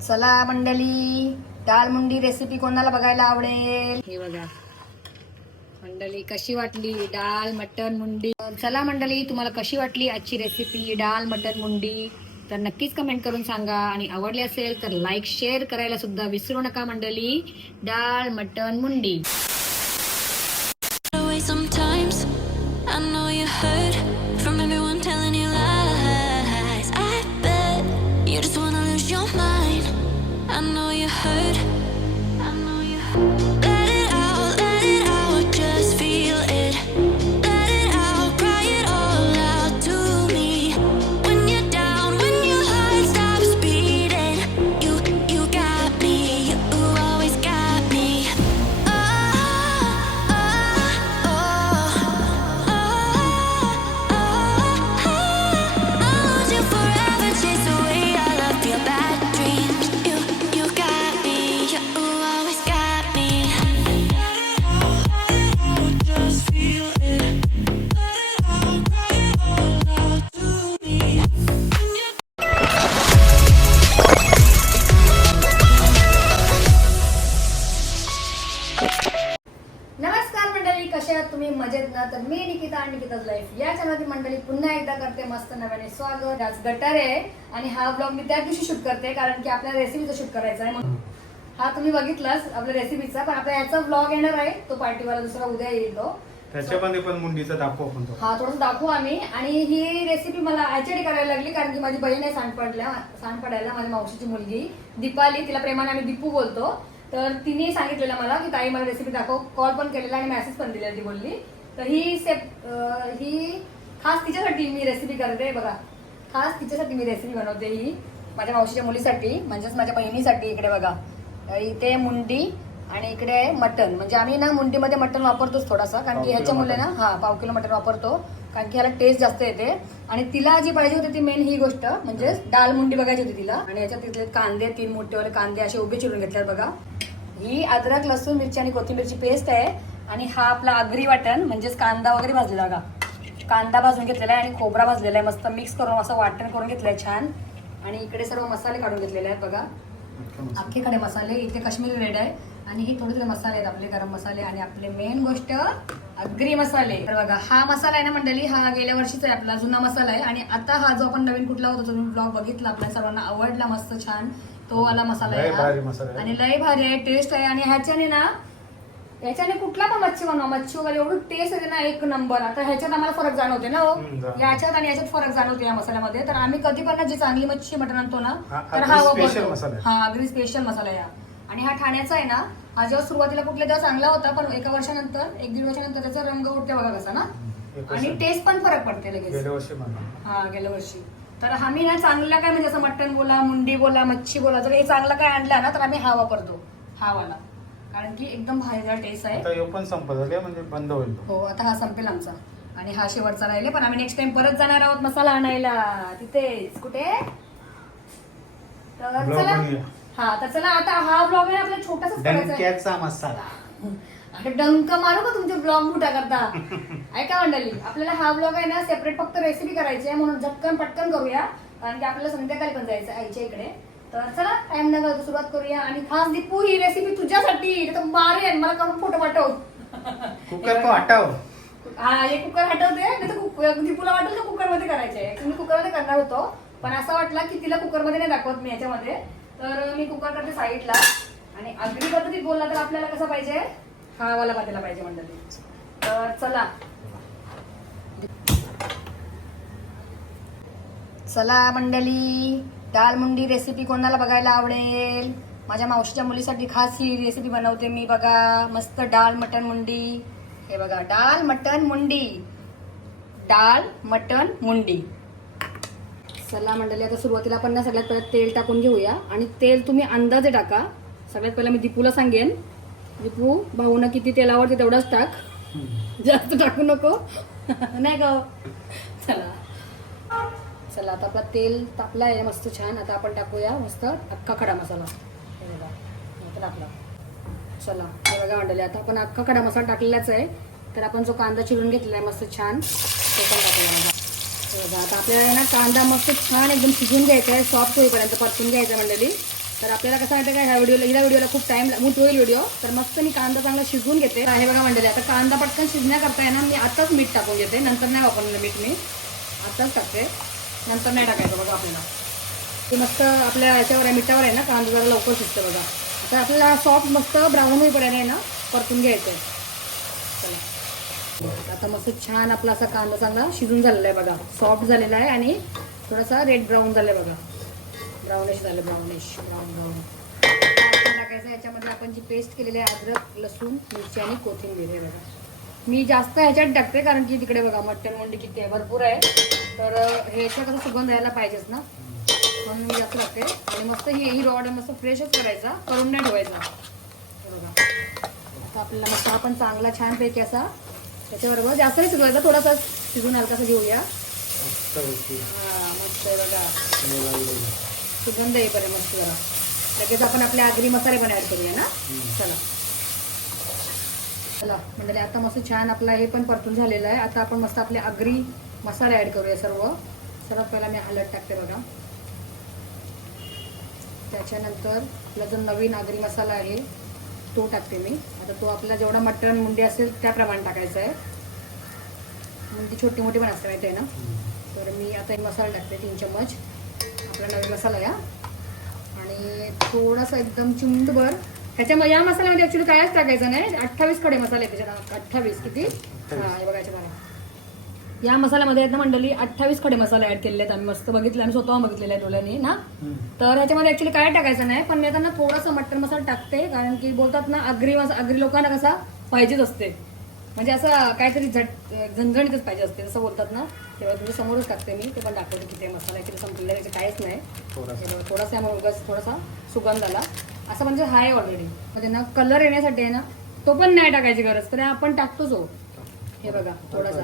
चला मंडळी दाल मुंडी रेसिपी कोणाला बघायला आवडेल? हे बघा. मंडळी कशी वाटली डाळ मटन मुंडी? चला मंडळी तुम्हाला कशी वाटली आजची रेसिपी डाळ मटन मुंडी? तर नक्कीच कमेंट करून सांगा. आणि आवडली असेल तर लाईक शेअर करायला सुद्धा विसरू नका मंडळी. डाळ मटन मुंडी. आज गटार आहे. आणि हा ब्लॉग मी त्या दिवशी शूट करते कारण की आपल्याला रेसिपीचा शूट करायचा आहे म्हणून. हा तुम्ही बघितलाच आपल्या रेसिपीचा पण आपल्या याचा ब्लॉग येणार आहे. तो पार्टीवाला दुसरा उद्या येईल तो. त्याच्यामध्ये पण मुंडीचा दाखव आपण तो. हा थोडं दाखवू आम्ही. आणि ही रेसिपी मला ऍक्च्युअली करायला लागली कारण की माझी बहीण आहे सांडपडल्या सांडपडायला माझ्या मावशीची मुलगी. दीपाली तिला प्रेमाने आम्ही दीपू बोलतो. तर तिने सांगितलेलं मला की ताई मला रेसिपी दाखव. कॉल पण केलेला आणि मेसेज पण दिलेला ती बोलली. तर ही सेप अं, ही खास तिच्यासाठी मी रेसिपी करते बघा. खास तिच्यासाठी मी रेसिपी बनवते ही. माझ्या मावशीच्या मुलीसाठी म्हणजेच माझ्या बहिणीसाठी इकडे बघा. तर इथे मुंडी आणि इकडे मटन म्हणजे आम्ही ना मुंडीमध्ये मटन वापरतोच थोडासा कारण की किलो ह्याच्यामुळे ना. हा पाव किलो मटन वापरतो. कारण की ह्याला टेस्ट जास्त येते. आणि तिला जी पाहिजे होती ती मेन ही गोष्ट म्हणजे डाळ मुंडी बघायची होती तिला. आणि याच्यात तिथले कांदे तीन मोठेवाले कांदे असे उभे चिरून घेतल्यात बघा. ही अद्रक लसूण मिरची आणि कोथिंबीरची पेस्ट आहे. आणि हा आपला आगरी वाटण म्हणजेच कांदा वगैरे भाजलेला बघा. कांदा भाजून घेतलेला आहे आणि खोबरा भाजलेला आहे. मस्त मिक्स करून असं वाटण करून घेतलंय छान. आणि इकडे सर्व मसाले काढून घेतलेले आहेत बघा. अख्खे खडे मसाले. इथे काश्मीरी रेड आहे. आणि हे थोडे थोडे मसाले आहेत आपले गरम मसाले. आणि आपले मेन गोष्ट अग्री मसाले. तर बघा हा मसाला आहे ना मंडळी? हा गेल्या वर्षीचा आहे आपला जुना मसाला आहे. आणि आता हा जो आपण नवीन कुठला होता तुम्ही ब्लॉग बघितला आपल्या सर्वांना आवडला मस्त छान तो वाला आहे. मसाला आहे. आणि लय भारी आहे टेस्ट आहे. आणि ह्याच्याने ना ह्याच्याने कुठला पण मच्छी बनवा. मच्छी वगैरे एवढं टेस्ट येते ना एक नंबर आता ह्याच्यात आम्हाला फरक जाणवते ना हो. हम्म, जाणवते. याच्यात आणि याच्यात फरक जाणवते या मसाल्यामध्ये. तर आम्ही कधी पण ना जी चांगली मच्छी मटण आणतो ना हा, तर हा special वापरतो मसाला. आहे. हा अगदी स्पेशल मसाला आहे हा आणि हा ठाण्याचा आहे ना हा जेव्हा सुरुवातीला कुठल्या तेव्हा चांगला होता पण एका वर्षानंतर एक दीड वर्षानंतर त्याचा रंग उठते बघा कसा ना. एक आणि वर्ष. टेस्ट पण फरक पडते लगेच. गेल्या वर्षी म्हणा. हा गेल्या वर्षी. तर आम्ही ना चांगला काय म्हणजे असं मटण बोला मुंडी बोला मच्छी बोला जर हे चांगलं काय आणलं ना तर आम्ही हा वापरतो. हा वाला. कारण की एकदम भारी टेस्ट आहे. आता हे पण संपत आले म्हणजे बंद होईल तो. हो आता हा संपेल आमचा. आणि हा शेवटचा राहिले पण आम्ही नेक्स्ट टाइम परत जाणार आहोत मसाला आणायला. तिथेच कुठे? तर Vlog चला. बनवूया. हा तर चला आता हा ब्लॉग आहे आपला छोटासाच करायचा आहे. डणक्याचा मसाला. अरे डंक मारू का तुमचे ब्लॉग मोठा करता? ऐका मंडळी आपल्याला हा ब्लॉग आहे ना सेपरेट फक्त रेसिपी करायची आहे म्हणून झटकन पटकन करूया. कारण की आपल्याला संध्याकाळी पण जायचं आहे आईच्या इकडे. तर चला टाइम न सुरुवात करूया. आणि खास दीपू ही रेसिपी तुझ्यासाठी तर मारेन मला करून फोटो पाठव कुकर को हटाव. हा हे कुकर हटवते नाही तर दीपूला वाटेल तर कुकरमध्ये करायचे तुम्ही कुकरमध्ये करणार होतो पण असं वाटलं की तिला कुकरमध्ये नाही दाखवत मी याच्यामध्ये. तर मी कुकर करते साईडला. आणि अगदी पद्धतीत बोलला तर आपल्याला कसं पाहिजे? हा वाला पातेला पाहिजे मंडळी तर चला. चला मंडळी दाल मुंडी रेसिपी कोणाला बघायला आवडेल? माझ्या मावशीच्या मुलीसाठी खास ही रेसिपी बनवते मी. बघा मस्त डाळ मटन मुंडी. हे बघा डाळ मटन मुंडी. डाळ मटण मुंडी. चला मंडळी आता सुरुवातीला आपण ना सगळ्यात पहिला तेल टाकून घेऊया. आणि तेल तुम्ही अंदाजे टाका. सगळ्यात पहिला मी दीपूला सांगेन. दीपू भाऊनं किती तेल आवडते तेवढंच टाक. जास्त टाकू नको. नाही का चला. चला आता आपला तेल तापला आहे मस्त छान. आता आपण टाकूया मस्त अख्खा खडा मसाला. टाकला. चला हे बघा मंडळी आता आपण अख्खा कडा मसाला टाकलेलाच आहे. तर आपण जो कांदा चिरून घेतलेला आहे मस्त छान तो पण टाकलेला बघा. हे बघा आता आपल्याला ना कांदा मस्त छान एकदम शिजून घ्यायचा आहे सॉफ्ट होईपर्यंत परतून घ्यायचा मंडळी. तर आपल्याला कसं वाटतं काय ह्या व्हिडिओला ह्या व्हिडिओला खूप टाइम मोठी होईल व्हिडिओ तर मस्त मी कांदा चांगला शिजवून घेते. हे बघा मंडळी आता कांदा पटकन शिजण्याकरता आहे ना मी आताच मीठ टाकून घेते. नंतर नाही वापरलेलं मीठ मी. आताच टाकते. नंतर नाही टाकायचं बघा आपल्याला. ते मस्त आपल्या याच्यावर आहे मिठावर आहे ना कांदा जरा लवकर शिजतं बघा. आता आपल्याला सॉफ्ट मस्त ब्राऊन होईपर्यंत आहे ना परतून घ्यायचं आहे. चला. आता मस्त छान आपला असा कांदा चांगला शिजून झालेला आहे बघा. सॉफ्ट झालेला आहे आणि थोडासा रेड ब्राऊन झाला आहे बघा. ब्राऊनिश झालं ब्राऊनिश ब्राऊन ब्राऊन टाकायचं याच्यामध्ये आपण जी पेस्ट केलेली आहे अद्रक लसूण मिरची आणि कोथिंबीर हे बघा. मी जास्त ह्याच्यात टाकते कारण की तिकडे बघा मटण मुंडी किती आहे भरपूर आहे. तर ह्याच्या कसं सुगंध यायला पाहिजेच ना. म्हणून मी जास्त टाकते आणि मस्त ही ही रॉड मस्त फ्रेशच करायचा. करून नाही ठेवायचा. बरोबर बघा. आता आपल्याला मस्त आपण चांगला छानपैकी असा त्याच्याबरोबर जास्त नाही शिजवायचा थोडासा शिजून हलकासा घेऊया. हां मस्त बघा. सुगंध येईपर्यंत मस्त जरा. लगेच आपण आपले आगरी मसाले पण ॲड करूया ना? चला. चला म्हणजे आता मस्त छान आपला हे पण परतून झालेलं आहे. आता आपण मस्त आपले आगरी मसाले ॲड करूया सर्व. सर्वात पहिला मी हळद टाकते बघा. त्याच्यानंतर आपला जो नवीन आगरी मसाला आहे तो टाकते मी. आता तो आपला जेवढा मटण मुंडी असेल त्याप्रमाणे टाकायचा आहे. मुंडी छोटी मोठी पण असते माहिती आहे ना? तर मी आता एक मसाला टाकते तीन चम्मच. आपला नवीन मसाला या आणि थोडासा एकदम चिमूटभर. ह्याच्यामध्ये या मसाल्यामध्ये ऍक्च्युली कायच टाकायचं नाही. अठ्ठावीस खडे मसाले त्याच्यात. अठ्ठावीस किती? हा हे बघायचे बघा या मसाल्यामध्ये आहेत ना मंडळी अठ्ठावीस खडे मसाले ऍड केलेले आहेत आम्ही. मस्त बघितले आम्ही स्वतः बघितलेले आहेत डोळ्यांनी ना. तर ह्याच्यामध्ये ऍक्च्युली काय टाकायचं नाही पण मी आता ना थोडासा मटन मसाला टाकते कारण की बोलतात ना अग्री मसा अग्री लोकांना कसा पाहिजेच असते. म्हणजे असं काहीतरी झट झणझणीतच पाहिजे असते जसं बोलतात ना. तेव्हा तुझ्या समोरच टाकते मी ते पण दाखवते की ते मसाला ऍक्च्युली संपलेला आहे, काहीच नाही. थोडासा. उगाच थोडासा सुगंध आला. असं म्हणजे हाय ऑलरेडी म्हणजे ना कलर येण्यासाठी आहे ना तो पण नाही टाकायची गरज तर आपण टाकतोच हो. हे बघा थोडासा.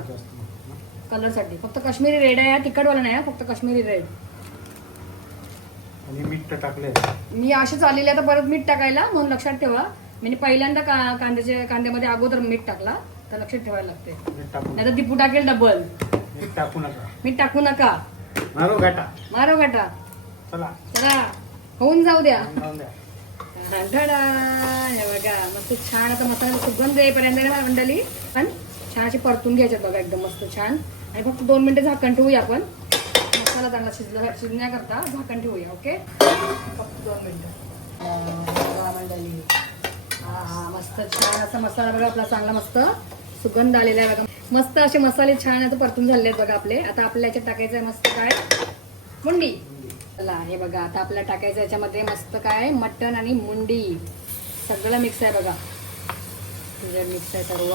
कलरसाठी. फक्त काश्मीरी रेड आहे हा तिखटवाला नाही हा, फक्त काश्मीरी रेड. आणि मीठ टाकले मी अशीच आलेली आता परत मीठ टाकायला म्हणून लक्षात ठेवा. मी पहिल्यांदा का कांद्याच्या कांद्यामध्ये अगोदर मीठ टाकला तर लक्षात ठेवायला लागते मीठ टाकू नाही तर दिपू टाकेल डबल मीठ टाकू नका. मीठ टाकू नका. मारो गाठा मारो गाठा चला. चला. होऊन जाऊ द्या. धडा हे बघा मस्त छान आता मसाला सुगंध येईपर्यंत ना मंडळी? पण छान. अशी परतून घ्यायच्यात बघा एकदम मस्त छान. आणि फक्त दोन मिनिटं झाकण ठेवूया आपण. मसाला चांगला शिजला शिजण्याकरता झाकण ठेवूया ओके फक्त दोन मिनिटं. हा मस्त छान असा मसाला बघा आपला चांगला मस्त सुगंध आलेला आहे बघा. मस्त असे मसाले छान आता परतून झालेले आहेत बघा आपले. आता आपल्या याच्यात टाकायचं आहे मस्त काय? मुंडी. चला हे बघा आता आपल्याला टाकायचं याच्यामध्ये मस्त काय? मटण आणि मुंडी. सगळं मिक्स आहे बघा. मिक्स आहे सर्व.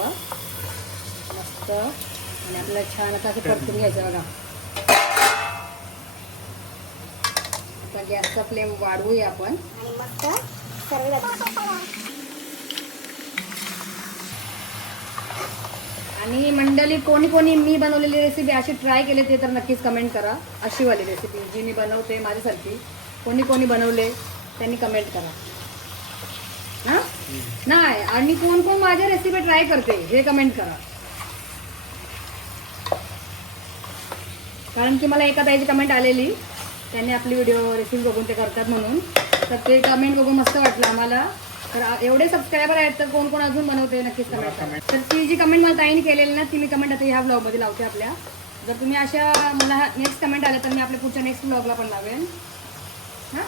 मस्त. आणि आपल्याला छान आता असं परतून घ्यायचं बघा. आता गॅसचा फ्लेम वाढवूया आपण. आणि मस्त सर्व आणि मंडळी कोणी कोणी मी बनवलेली रेसिपी अशी ट्राय केली ते तर नक्कीच कमेंट करा. अशी वाली रेसिपी जी मी बनवते माझ्यासारखी. कोणी कोणी बनवले त्यांनी कमेंट करा. हां? नाही आणि कोण कोण माझ्या रेसिपी ट्राय करते हे कमेंट करा. कारण की मला एका ताईची कमेंट आलेली. त्यांनी आपली व्हिडिओ रेसिपी बघून ते करतात म्हणून. तर ते कमेंट बघून मस्त वाटलं आम्हाला. तर एवढे सबस्क्रायबर आहेत तर कोण कोण अजून बनवते नक्कीच कमेंट तर ती जी कमेंट मला ताईने केलेली ना ती मी कमेंट आता ह्या ब्लॉगमध्ये लावते आपल्या. जर तुम्ही अशा मला नेक्स्ट कमेंट आल्या तर मी आपल्या पुढच्या नेक्स्ट ब्लॉगला पण लावेन. हां?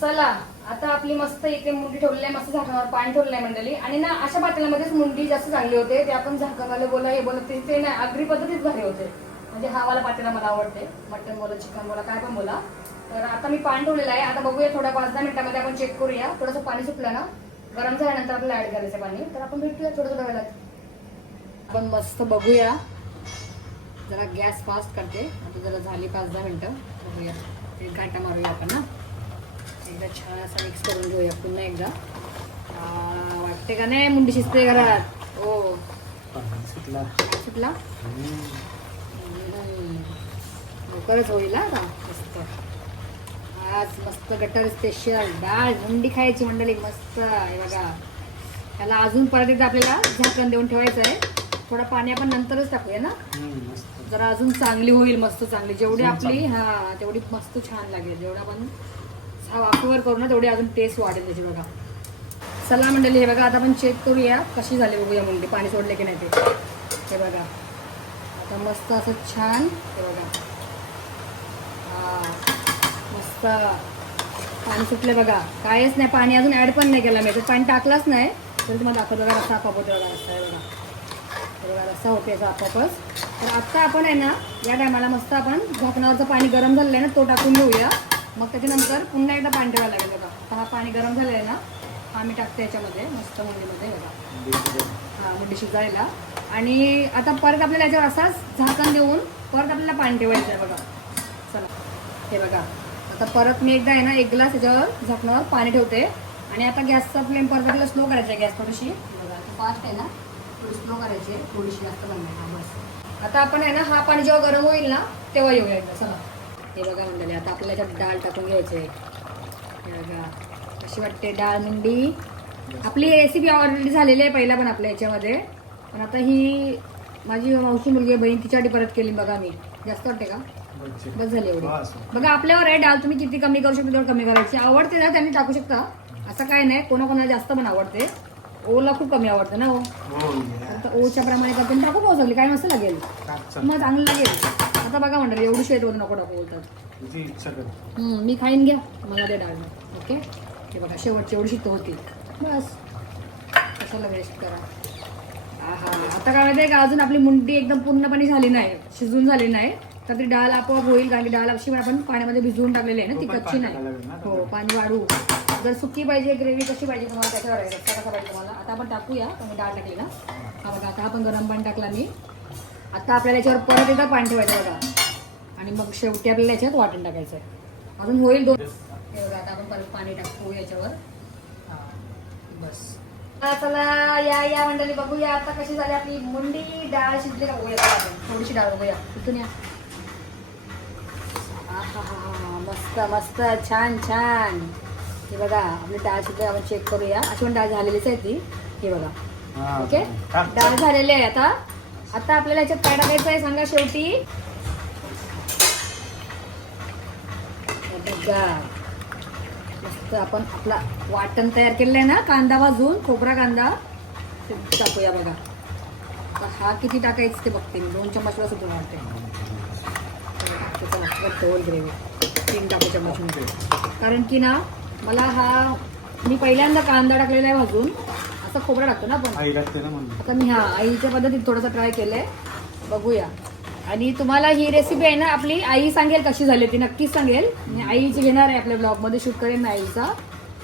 चला. आता आपली मस्त इथे मुंडी ठेवलेली आहे मस्त झाकणावर पाणी ठेवलेलं आहे मंडळी. आणि ना अशा पातेल्यामध्येच मुंडी जास्त चांगली होते. ते आपण झाकणवाले बोला हे बोला ते ते नाही आगरी पद्धतीत भारी होते. म्हणजे हावाला पातेला मला आवडते. मटन बोला चिकन बोला काय पण बोला. तर आता मी पाणी ठेवलेलं आहे. आता बघूया थोड्या पाच दहा मिनिटामध्ये आपण चेक करूया. थोडंसं पाणी सुटलं ना गरम झाल्यानंतर आपल्याला ऍड करायचं पाणी. तर आपण भेटूया थोडं थोड्या वेळात आपण मस्त बघूया. जरा गॅस फास्ट करते. आता जरा झाली पाच दहा मिनिटं. बघूया. ते घाटा मारूया आपण ना एकदा छान असा मिक्स करून घेऊया पुन्हा एकदा. वाटते का नाही मुंडी शिजते घरात? हो. सुटला सुटला. लवकरच होईल हा आता. मस्त. आज मस्त गटर स्पेशल डाळ मुंडी खायची मंडळी मस्त आहे बघा. त्याला अजून परत एकदा आपल्याला झाकण देऊन ठेवायचं आहे. थोडं पाणी आपण नंतरच टाकूया ना? जरा अजून चांगली होईल मस्त चांगली. जेवढी आपली हा तेवढी मस्त छान लागेल. जेवढा आपण हा वाफेवर करू ना तेवढी अजून टेस्ट वाढेल त्याची बघा. चला मंडळी हे बघा आता आपण चेक करूया कशी झाली बघूया मुंडी पाणी सोडले की नाही ते. हे बघा. आता मस्त असं छान हे बघा. मस्त. पाणी सुटले बघा. कायच नाही पाणी अजून ॲड पण नाही केलं मी. तर पाणी टाकलंच नाही तरी तुम्हाला दाखवतो बघा रस्सा आपापत बघा रस्सा आहे बघा. हे बघा रस्सा होते याचा आपोआपच. तर आत्ता आपण आहे ना या टायमाला मस्त आपण झाकणावरचं पाणी गरम झालेलं आहे ना तो टाकून घेऊया. मग त्याच्यानंतर पुन्हा एकदा पाणी ठेवायला लागेल बघा. आता हा पाणी गरम झालं आहे ना हा मी टाकते याच्यामध्ये मस्त मुंडीमध्ये बघा. हा मुंडी शिजायला आणि आता परत आपल्याला याच्यावर असाच झाकण देऊन परत आपल्याला पाणी ठेवायचं आहे बघा. चला हे बघा. आता परत मी एकदा आहे ना एक ग्लास याच्यावर झाकणावर पाणी ठेवते. आणि आता गॅसचा फ्लेम परत आपल्याला स्लो करायचा आहे गॅस थोडीशी. बघा आता फास्ट आहे ना थोडी स्लो करायची आहे थोडीशी जास्त बनवायची हा बस. आता आपण आहे ना हा पाणी जेव्हा गरम होईल ना तेव्हा येऊया एकदा. चला. हे बघा मंडळी आता आपल्याला याच्यात डाळ टाकून घ्यायची आहे. हे बघा कशी वाटते डाळ मुंडी. आपली रेसिपी ऑलरेडी झालेली आहे पहिला पण आपल्या याच्यामध्ये. पण आता ही माझी मावशी मुलगी बहीण तिच्यासाठी परत केली बघा मी. जास्त वाटते का? बस झाली एवढी. बघा आपल्यावर आहे डाळ तुम्ही किती कमी करू शकता तेवढं कमी करायची. आवडते ना त्यांनी टाकू शकता. असं काय नाही कोणाकोणाला जास्त पण आवडते. ओला खूप कमी आवडतं ना ओ आता ओच्या प्रमाणे टाकू पाहू सगळी? काय मस्त लागेल. मग चांगलं लागेल. आता बघा म्हणतात एवढी शेत होतं नको टाकू बोलतात तुझी इच्छा कर. हम्म, मी खाईन घ्या मला ते डाळ. ओके? हे बघा शेवटची एवढी शित होती. बस. कशाला वेस्ट करा? आहा आता काय माहिती का अजून आपली मुंडी एकदम पूर्णपणे झाली नाही शिजून झाली नाही. तर ती डाळ आपोआप होईल कारण की डाळ अशी आपण पाण्यामध्ये भिजवून टाकलेली आहे ना ती पण कच्ची पाणी नाही. टाकायला लागेल ना हो पाणी वाढू. जर सुकी पाहिजे ग्रेव्ही कशी पाहिजे तुम्हाला त्याच्यावर आहे. रस्सा कसा पाहिजे तुम्हाला. आता आपण टाकूया तुम्ही डाळ टाकली ना. हा बघा आता आपण गरम पाणी टाकला मी. आता आपल्याला याच्यावर परत एकदा पाणी ठेवायचं बघा. आणि मग शेवटी आपल्याला याच्यात वाटण टाकायचं आहे अजून होईल दोन हे बघा आता आपण परत पाणी टाकू याच्यावर. बस. चला या या मंडळी बघूया आता कशी झाली आपली मुंडी डाळ शिजली का? बघूया. थोडीशी डाळ बघूया. इथून या. मस्त मस्त छान छान. हे बघा आपली डाळ शिजली आपण चेक करूया. अशी पण डाळ झालेलीच आहे ती. हे बघा. ओके. डाळ झालेली आहे आता. आता आपल्याला याच्यात काय टाकायचं आहे सांगा शेवटी? मस्त आपण आपला वाटण तयार केलेलं आहे ना कांदा भाजून खोबरा कांदा. ते टाकूया बघा. हा किती टाकायचं ते बघते मी. दोन चम्मचला सुद्धा वाटते होल ग्रेव्ही तीन टाकू चम्मच कारण की ना मला हा मी पहिल्यांदा कांदा टाकलेला आहे भाजून. असं खोबरा टाकतो ना आपण. आई लागते ना म्हणून. आता मी हा आईच्या पद्धतीत थोडंसं ट्राय केलंय. बघूया. आणि तुम्हाला ही रेसिपी आहे ना आपली आई सांगेल कशी झाली ती नक्कीच सांगेल. मी आईची घेणार आहे आपल्या ब्लॉगमध्ये शूट करेन मी आईचा.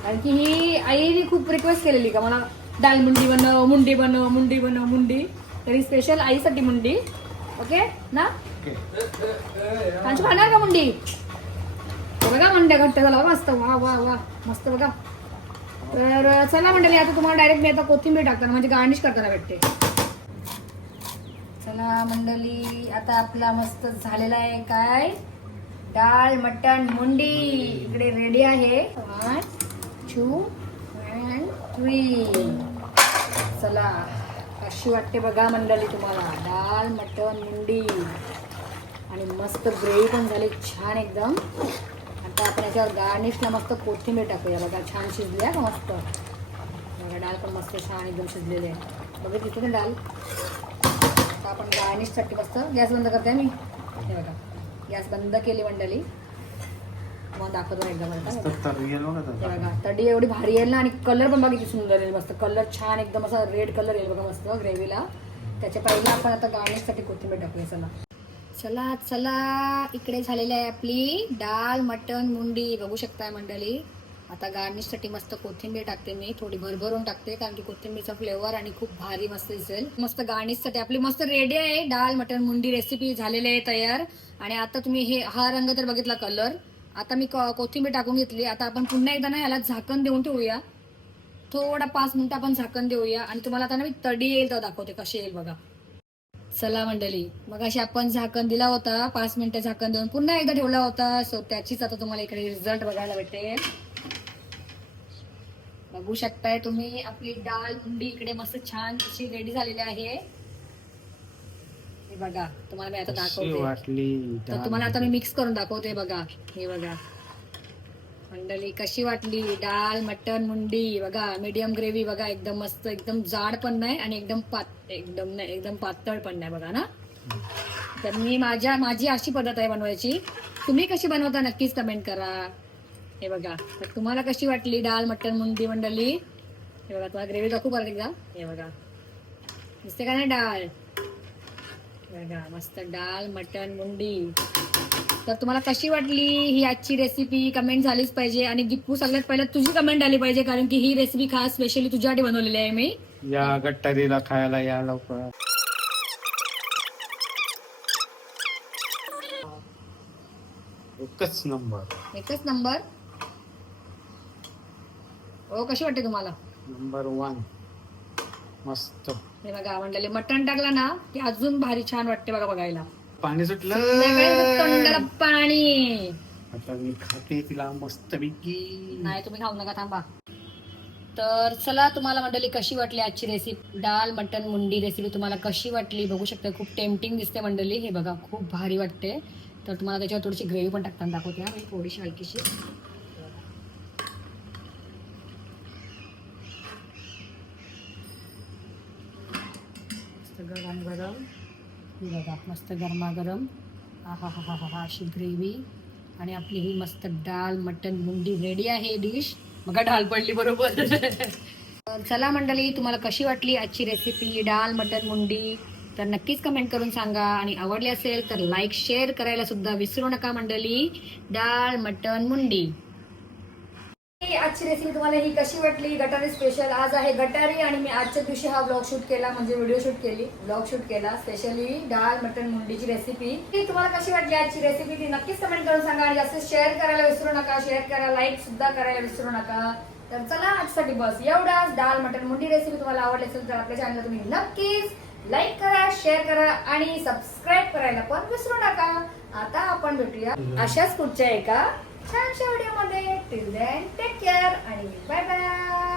कारण की ही आईने खूप रिक्वेस्ट केलेली का मला डाल मुंडी बनव मुंडी बनव मुंडी बनव मुंडी. तरी स्पेशल आईसाठी मुंडी. ओके ना? कांची खाणार का मुंडी? बघा मुंड्या घट्ट झाला मस्त. वा वा वा. मस्त बघा. तर चला मंडळी आता तुम्हाला डायरेक्ट मी आता कोथिंबीर टाकताना म्हणजे गार्निश करताना भेटते. चला मंडळी आता आपला मस्त झालेला आहे काय? डाळ मटण मुंडी. इकडे रेडी आहे. वन टू अँड थ्री चला अशी वाटते बघा मंडळी तुम्हाला. डाळ मटण मुंडी. आणि मस्त ग्रेव्ही पण झाली छान एकदम. आता आपण याच्यावर गार्निशला मस्त कोथिंबीर टाकूया. बघा छान शिजली आहे का मस्त? बघा डाळ पण मस्त छान एकदम शिजलेली आहे. बघा तिथे ना डाळ. आता आपण गार्निशसाठी मस्त गॅस बंद करते मी. हे बघा गॅस बंद केली मंडळी. मग दाखवतो एकदा बरं मस्त का? तरी येईल बघा आता. बघा तडी एवढी भारी येईल ना आणि कलर पण बघा किती सुंदर येईल. मस्त कलर छान एकदम असा रेड कलर येईल बघा मस्त ग्रेव्हीला. त्याच्या पहिला आपण आता गार्निशसाठी कोथिंबीर टाकूया चला. चला चला. इकडे झालेली आहे आपली डाळ मटण मुंडी. बघू शकताय मंडळी. आता गार्निशसाठी मस्त कोथिंबीर टाकते मी. थोडी भरभरून टाकते कारण की कोथिंबीरचा फ्लेवर आणि खूप भारी मस्त दिसेल. मस्त गार्निशसाठी आपली मस्त रेडी आहे. डाळ मटण मुंडी रेसिपी झालेली आहे तयार. आणि आता तुम्ही हे हा रंग तर बघितला कलर आता मी कोथिंबीर टाकून घेतली. आता आपण पुन्हा एकदा ना याला झाकण देऊन ठेवूया. थोडा पाच मिनिटं आपण झाकण देऊया. आणि तुम्हाला आता ना मी तडी येईल तर दाखवते कशी येईल बघा. चला मंडळी. मग अशी आपण झाकण दिला होता पाच मिनिटं झाकण देऊन पुन्हा एकदा ठेवला होता. सो त्याचीच आता तुम्हाला इकडे रिझल्ट बघायला भेटेल. बघू शकताय तुम्ही आपली डाळ मुंडी इकडे मस्त छान अशी रेडी झालेली आहे. हे बघा तुम्हाला मी आता दाखवते. तर तुम्हाला आता मी मिक्स करून दाखवते बघा. हे बघा. मंडळी कशी वाटली? डाळ मटन मुंडी बघा मीडियम ग्रेव्ही बघा एकदम मस्त एकदम जाड पण नाही आणि एकदम पात एकदम नाही एकदम पातळ पण नाही बघा ना? तर मी माझ्या माझी अशी पद्धत आहे बनवायची. तुम्ही कशी बनवता नक्कीच कमेंट करा. हे बघा तर तुम्हाला कशी वाटली डाळ मटन मुंडी मंडळी? हे बघा तुम्हाला ग्रेव्ही दाखवू परत एकदा? हे बघा. दिसते का नाही डाळ? बघा मस्त डाळ मटन मुंडी. तर तुम्हाला कशी वाटली ही आजची रेसिपी कमेंट झालीच पाहिजे. आणि दीपू सगळ्यात पहिला तुझी कमेंट आली पाहिजे कारण की ही रेसिपी खास स्पेशली तुझ्यासाठी बनवलेली आहे मी. या गट्टारीला खायला या लवकर. एकच नंबर. एकच नंबर. हो कशी वाटते तुम्हाला? Number one. मस्त. हे बघा मंडळी मटण टाकला ना की अजून भारी छान वाटते बघा बघायला. पाणी सुटलं. पाणी. आता मी खाते तिला मस्त पैकी नाही तुम्ही खाऊ नका थांबा. तर चला तुम्हाला मंडळी कशी वाटली आजची रेसिपी डाळ मटन मुंडी रेसिपी तुम्हाला कशी वाटली? बघू शकता खूप टेम्पटिंग दिसते मंडळी. हे बघा खूप भारी वाटते. तर तुम्हाला त्याच्यावर थोडीशी ग्रेव्ही पण टाकताना दाखवते हा. मी थोडीशी हलकीशी. मस्त गरम गरम बघा मस्त गरमागरम. हा हा हा हा हा हा अशी ग्रेव्ही. आणि आपली ही मस्त डाळ मटन मुंडी रेडी आहे डिश मग डाळ पडली बरोबर. चला मंडळी तुम्हाला कशी वाटली आजची रेसिपी डाळ मटन मुंडी? तर नक्कीच कमेंट करून सांगा. आणि आवडली असेल तर लाईक शेअर करायला सुद्धा विसरू नका मंडळी. डाळ मटन मुंडी. आजची रेसिपी तुम्हाला ही कशी वाटली? गटारी स्पेशल आज आहे गटारी आणि मी आजच्या दिवशी हा ब्लॉग शूट केला म्हणजे व्हिडिओ शूट केली. ब्लॉग शूट केला स्पेशली डाळ मटन मुंडीची रेसिपी ती तुम्हाला कशी वाटली आजची रेसिपी ती नक्कीच कमेंट करून सांगा आणि जास्त शेअर करायला विसरू नका. शेअर करा लाईक सुद्धा करायला विसरू नका. तर चला आजसाठी बस. एवढाच डाळ मटन मुंडी रेसिपी तुम्हाला आवडली असेल तर आपल्या चॅनलला तुम्ही नक्कीच लाईक करा शेअर करा आणि सबस्क्राईब करायला पण विसरू नका. आता आपण भेटूया अशाच पुढच्या एका छानशा व्हिडिओमध्ये. टिल देन टेक केअर आणि बाय बाय